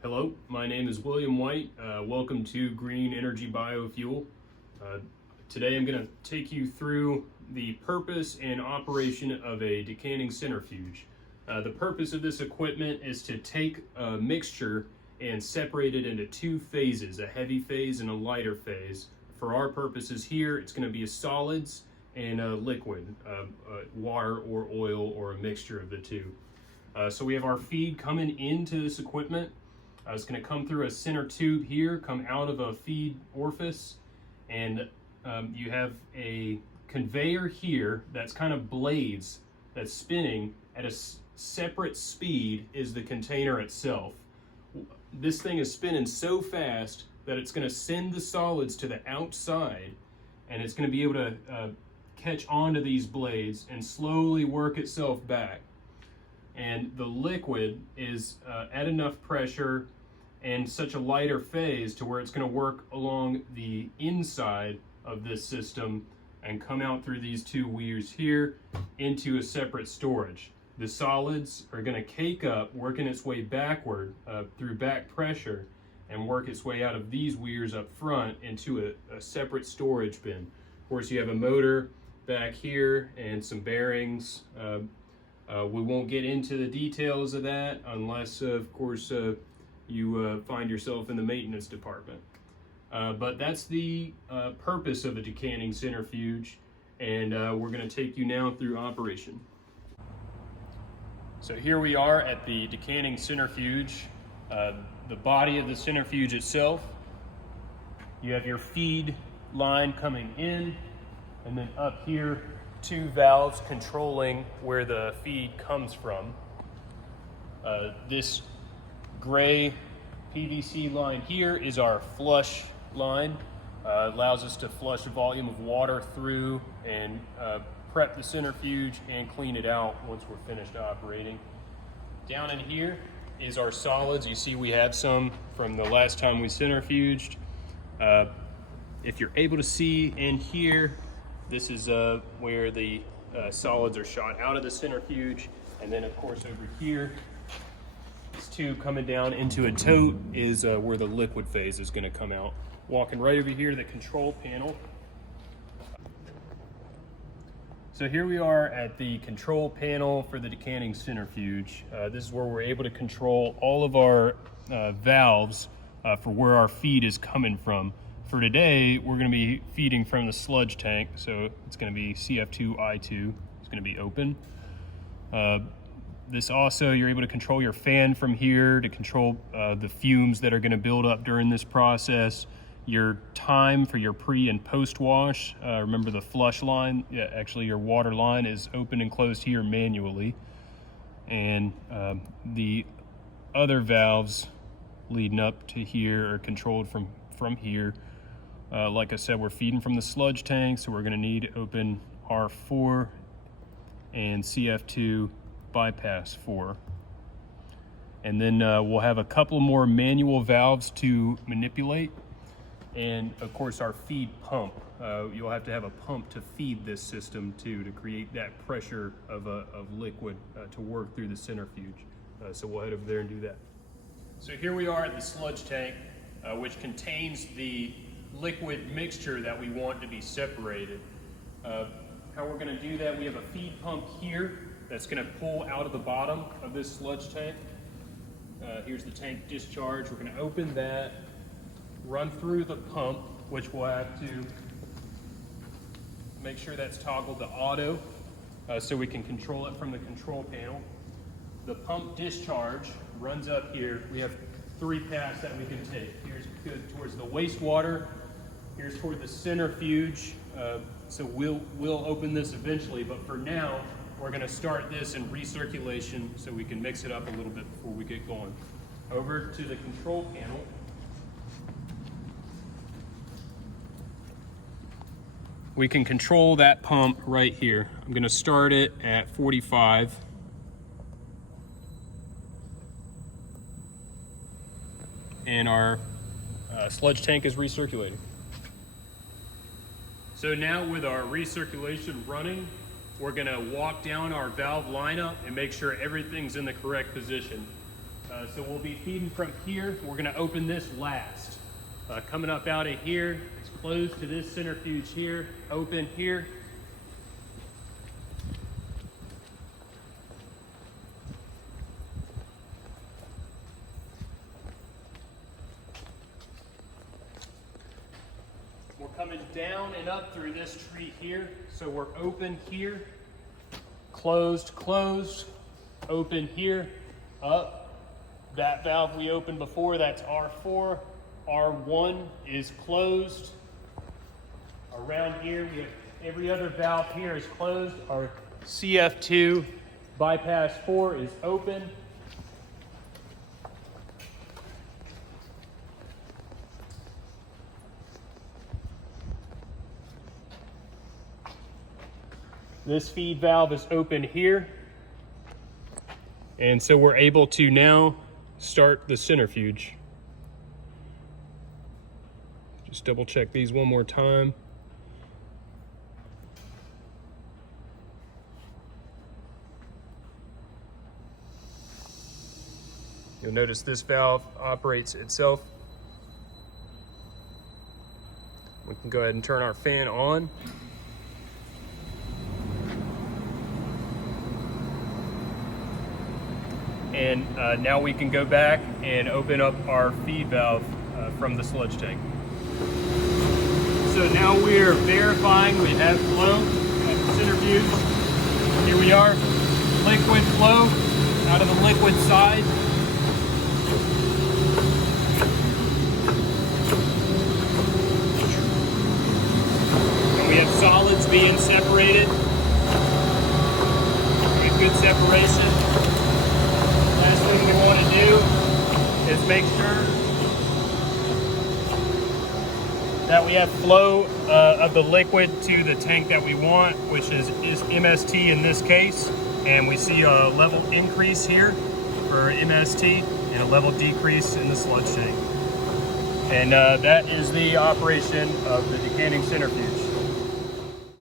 Hello, my name is William White. Welcome to Green Energy Biofuel. Today I'm going to take you through the purpose and operation of a decanting centrifuge. The purpose of this equipment is to take a mixture and separate it into two phases, a heavy phase and a lighter phase. For our purposes here, it's going to be a solids and a liquid, water or oil or a mixture of the two. So we have our feed coming into this equipment. It's going to come through a center tube here, come out of a feed orifice, and you have a conveyor here that's kind of blades that's spinning at a separate speed is the container itself. This thing is spinning so fast that it's going to send the solids to the outside, and it's going to be able to catch onto these blades and slowly work itself back. And the liquid is at enough pressure and such a lighter phase to where it's going to work along the inside of this system and come out through these two weirs here into a separate storage. The solids are going to cake up, working its way backward through back pressure, and work its way out of these weirs up front into a separate storage bin. Of course, you have a motor back here and some bearings. We won't get into the details of that unless, of course, you find yourself in the maintenance department. But that's the purpose of a decanting centrifuge, and we're going to take you now through operation. So here we are at the decanting centrifuge. The body of the centrifuge itself, you have your feed line coming in, and then up here, two valves controlling where the feed comes from. This gray PVC line here is our flush line. Allows us to flush a volume of water through and prep the centrifuge and clean it out once we're finished operating. Down in here is our solids. You see we have some from the last time we centrifuged. If you're able to see in here, this is where the solids are shot out of the centrifuge. And then of course over here, this tube coming down into a tote is where the liquid phase is going to come out. Walking right over here to the control panel. So here we are at the control panel for the decanting centrifuge. This is where we're able to control all of our valves for where our feed is coming from. For today, we're going to be feeding from the sludge tank, so it's going to be CF2I2. It's going to be open. This also, you're able to control your fan from here to control the fumes that are going to build up during this process. Your time for your pre and post wash. Remember the flush line, actually your water line is open and closed here manually. And the other valves leading up to here are controlled from here. Like I said, we're feeding from the sludge tank, so we're going to need to open R4 and CF2 bypass 4. And then we'll have a couple more manual valves to manipulate. And of course our feed pump. You'll have to have a pump to feed this system to create that pressure of liquid to work through the centrifuge. So we'll head over there and do that. So here we are at the sludge tank, which contains the liquid mixture that we want to be separated. How we're going to do that, we have a feed pump here that's going to pull out of the bottom of this sludge tank. Here's the tank discharge. We're going to open that, run through the pump, which we'll have to make sure that's toggled to auto so we can control it from the control panel. The pump discharge runs up here. We have 3 paths that we can take. Here's good towards the wastewater. Here's toward the centrifuge. So we'll open this eventually, but for now, we're going to start this in recirculation so we can mix it up a little bit before we get going. Over to the control panel. We can control that pump right here. I'm going to start it at 45. And our sludge tank is recirculating. So now with our recirculation running, we're gonna walk down our valve lineup and make sure everything's in the correct position. So we'll be feeding from here. We're gonna open this last. Coming up out of here, it's closed to this centrifuge here, open here. We're coming down and up through this tree here. So we're open here, closed, closed, open here, up. That valve we opened before, that's R4. R1 is closed. Around here, we have every other valve here is closed. Our CF2 bypass 4 is open. This feed valve is open here. And so we're able to now start the centrifuge. Just double check these one more time. You'll notice this valve operates itself. We can go ahead and turn our fan on. And now we can go back and open up our feed valve from the sludge tank. So now we're verifying we have flow at the centrifuge. Here we are, liquid flow out of the liquid side. And we have solids being separated. We have good separation. Last thing we want to do is make sure that we have flow of the liquid to the tank that we want, which is MST in this case. And we see a level increase here for MST and a level decrease in the sludge tank. And that is the operation of the decanting centrifuge.